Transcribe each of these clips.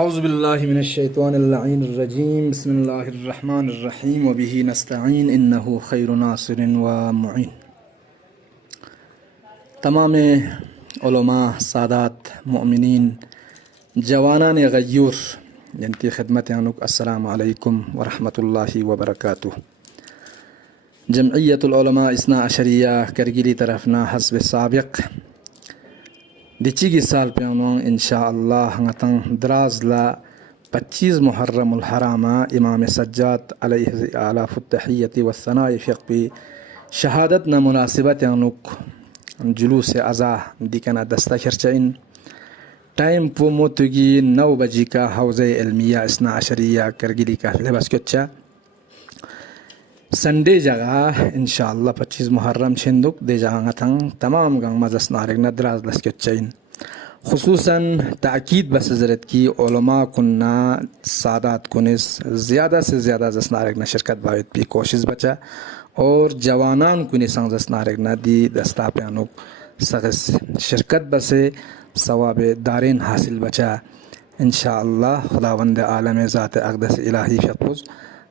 اعوذ باللہ من الشیطان اللعین الرجیم بسم اللہ الرحمن الرحیم وبہ نستعین انہ خیر ناصر و معین۔ تمام علماء، سادات، مؤمنین، جوانان غیور جنتی خدمت انک السلام علیکم ورحمۃ اللہ وبرکاتہ۔ جمعیت العلماء اثنا عشریہ کرگلی طرفنا حسب سابق دچیگی سال پیانوں انشاءاللہ ہنگتن دراز لا 25 محرم الحرامہ امام سجاد علیہ آلاف التحیت والثناء فقبی شہادت نا مناسبت انک جلوس ازا دیکنا دستہ خرچین ٹائم پو موتگی 9 بجے کا حوزہ علمیہ اثنا عشریہ کرگلی کا لباس کچا سنڈے جگہ انشاءاللہ 25 محرم چھندک دے جگہ تھنگ تمام گنگ مزس نارگنا دراز لس کچین خصوصاً تاکید بس حضرت کی علماء کننا سادات کنس زیادہ سے زیادہ زسنارگنا شرکت باوت بھی کوشش بچا اور جوانان کنی سنگ زسنارگنا دی دستا پیانوک سغس شرکت بسے ثواب دارین حاصل بچا انشاءاللہ خداوند عالم ذات اقدس الہی فقوز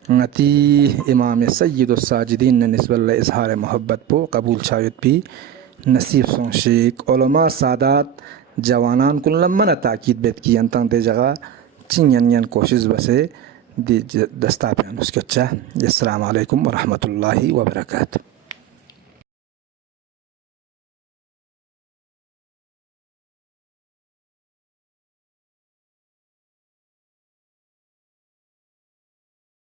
نتی امام سید الساجدین نے نسبت اللہ اظہار محبت پو قبول شاید بھی نصیب سون شیخ علماء سادات جوانان کن لمن تاکید بیت کی انتان دے جگہ چین کوشش بسے دی دستا پیانوس کے اچھا۔ السلام علیکم ورحمۃ اللہ وبرکاتہ۔